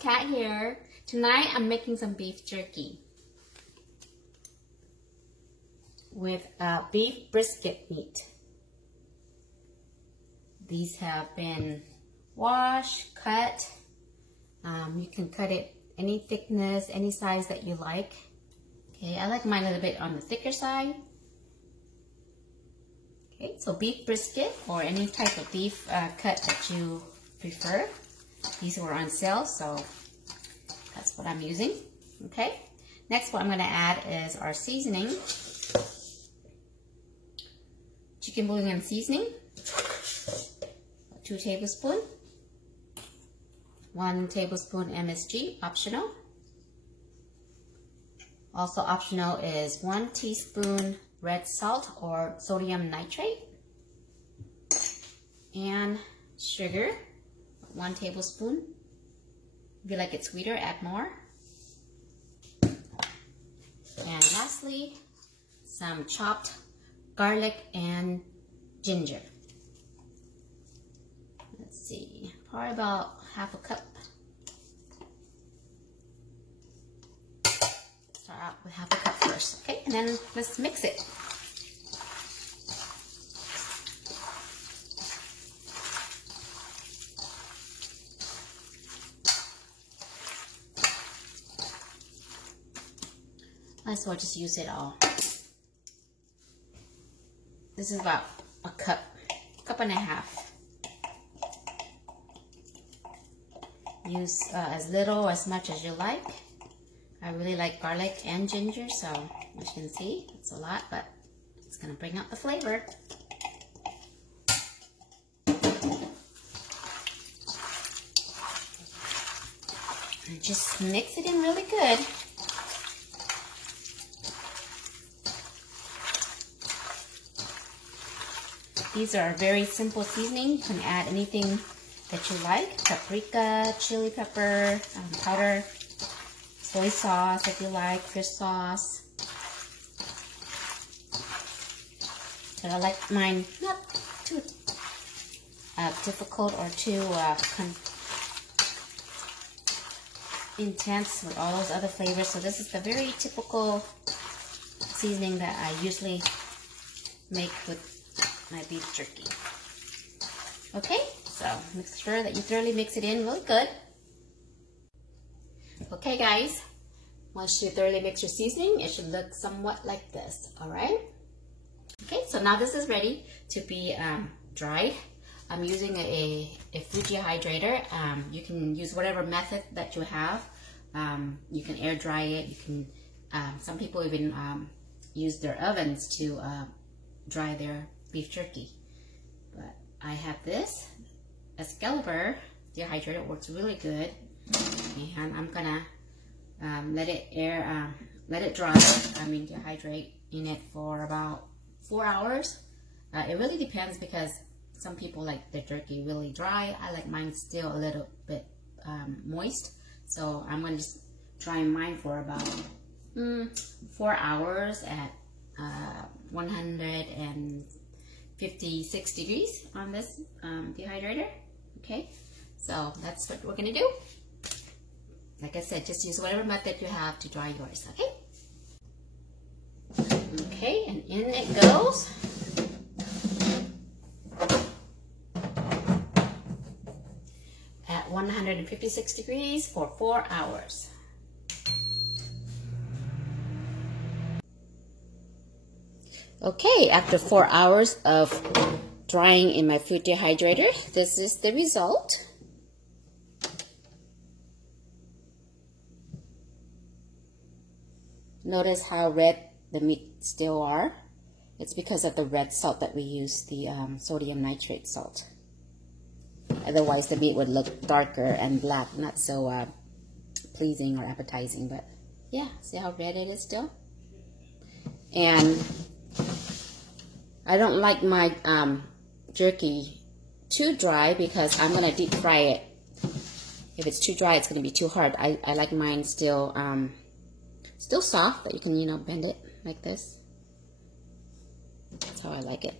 Kat here. Tonight I'm making some beef jerky with beef brisket meat. These have been washed, cut. You can cut it any thickness, any size that you like. Okay, I like mine a little bit on the thicker side. Okay, so beef brisket or any type of beef cut that you prefer. These were on sale, so that's what I'm using. Okay, next what I'm going to add is our seasoning. Chicken bouillon seasoning, 2 tablespoons, 1 tablespoon MSG, optional. Also optional is 1 teaspoon red salt or sodium nitrate, and sugar, 1 tablespoon. If you like it sweeter, add more. And lastly, some chopped garlic and ginger. Let's see, probably about half a cup. Start out with half a cup first, okay? And then let's mix it. Might as well just use it all. This is about a cup and a half. Use as little or as much as you like. I really like garlic and ginger, so as you can see, it's a lot, but it's gonna bring out the flavor. And just mix it in really good. These are very simple seasoning. You can add anything that you like. Paprika, chili pepper, powder, soy sauce if you like, fish sauce. But I like mine not too difficult or too intense with all those other flavors. So this is the very typical seasoning that I usually make with my beef jerky. Okay, so make sure that you thoroughly mix it in really good. Okay guys, once you thoroughly mix your seasoning, it should look somewhat like this, alright? Okay, so now this is ready to be dried. I'm using a Fuji hydrator. You can use whatever method that you have. You can air dry it. You can. Some people even use their ovens to dry their beef jerky. But I have this Excalibur dehydrator. It works really good, and I'm gonna let it dry. Dehydrate in it for about 4 hours. It really depends because some people like their jerky really dry. I like mine still a little bit moist. So I'm going to just dry mine for about 4 hours at 156 degrees on this dehydrator. Okay, so that's what we're going to do. Like I said, just use whatever method you have to dry yours, okay? Okay, and in it goes. At 156 degrees for 4 hours. Okay, after 4 hours of drying in my food dehydrator, this is the result. Notice how red the meat still are. It's because of the red salt that we use, the sodium nitrate salt. Otherwise the meat would look darker and black, not so pleasing or appetizing. But yeah, see how red it is still? And I don't like my jerky too dry because I'm going to deep fry it. If it's too dry, it's going to be too hard. I like mine still still soft, but you can, bend it like this. That's how I like it.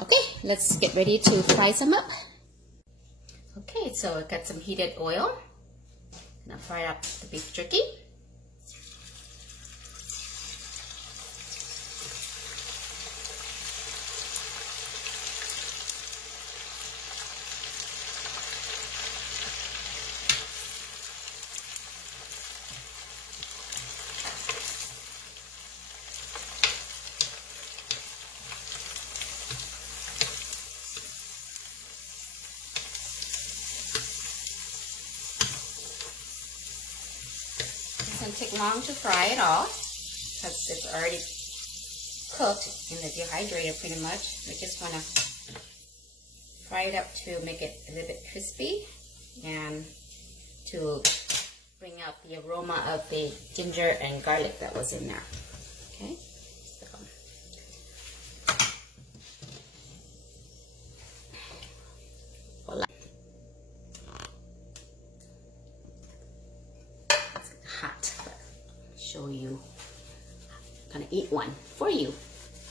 Okay, let's get ready to fry some up. Okay, so I got some heated oil. And I'll fry up the beef jerky. It doesn't take long to fry it all because it's already cooked in the dehydrator pretty much. We just want to fry it up to make it a little bit crispy and to bring out the aroma of the ginger and garlic that was in there. Okay, so voila. It's hot. Show you. I'm gonna eat one for you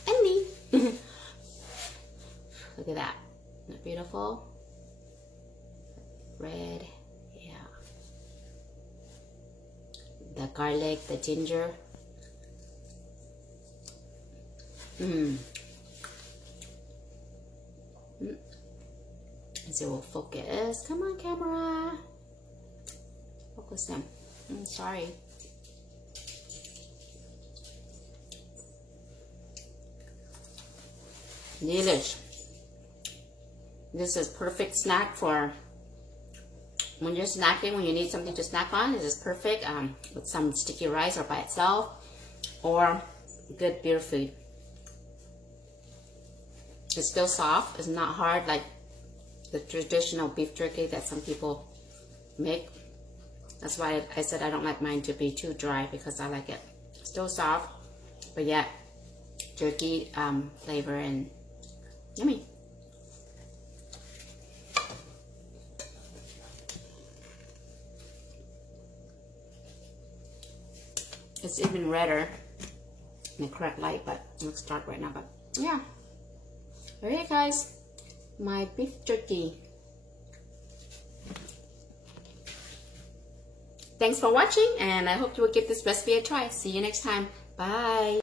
and me. Look at that. Isn't that beautiful? Red, yeah. The garlic, the ginger. So we'll focus. Come on, camera. Focus them. Sorry. Delish. This is perfect snack for when you're snacking, when you need something to snack on. This is perfect with some sticky rice or by itself, or good beer food. It's still soft. It's not hard like the traditional beef jerky that some people make. That's why I said I don't like mine to be too dry, because I like it still soft, but yet jerky flavor and yummy. It's even redder in the correct light, but it looks dark right now. But yeah, there you guys, my beef jerky. Thanks for watching, and I hope you will give this recipe a try. See you next time. Bye.